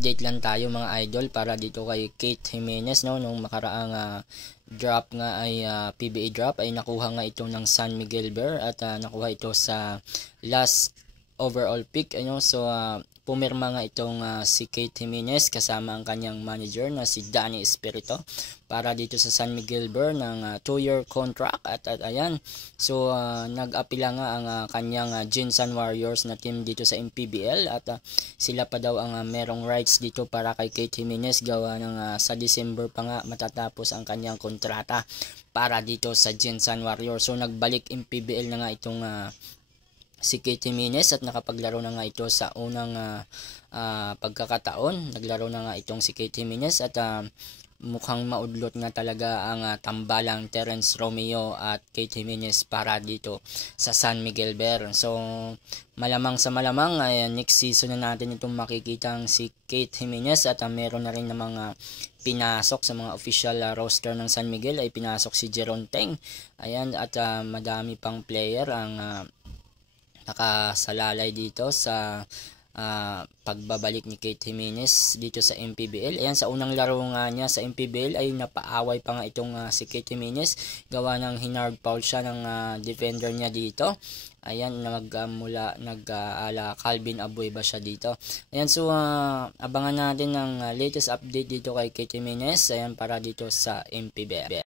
update lang tayo mga idol para dito kay Kate Jimenez, no, nung makaraang drop nga ay PBA drop ay nakuha nga ito ng San Miguel Bear at nakuha ito sa last overall pick, ano. So pumirma nga itong si Kate Jimenez kasama ang kanyang manager na si Danny Espirito para dito sa San Miguel Bear ng 2-year contract at ayan. So nag-apila nga ang kanyang Jinsan Warriors na team dito sa MPBL at sila pa daw ang merong rights dito para kay Kate Jimenez gawa ng sa December pa nga matatapos ang kanyang kontrata para dito sa Jinsan Warriors. So nagbalik MPBL na nga itong si Kate Jimenez at nakapaglaro na nga ito sa unang pagkakataon. Naglaro na nga itong si Kate Jimenez at mukhang maudlot nga talaga ang tambalang Terence Romeo at Kate Jimenez para dito sa San Miguel Bear. So malamang sa malamang next season na natin itong makikita si Kate Jimenez at meron na rin na mga pinasok sa mga official roster ng San Miguel ay pinasok si Jeron Teng. Ayan, at madami pang player ang nakasalalay dito sa pagbabalik ni Kate Jimenez dito sa MPBL. Ayan, sa unang laro nga niya sa MPBL ay napaaway pa nga itong si Kate Jimenez gawa ng hinard foul siya ng defender niya dito. Ayan, nag-ala Calvin Aboy ba siya dito. Ayan, so abangan natin ng latest update dito kay Kate Jimenez. Ayan, para dito sa MPBL.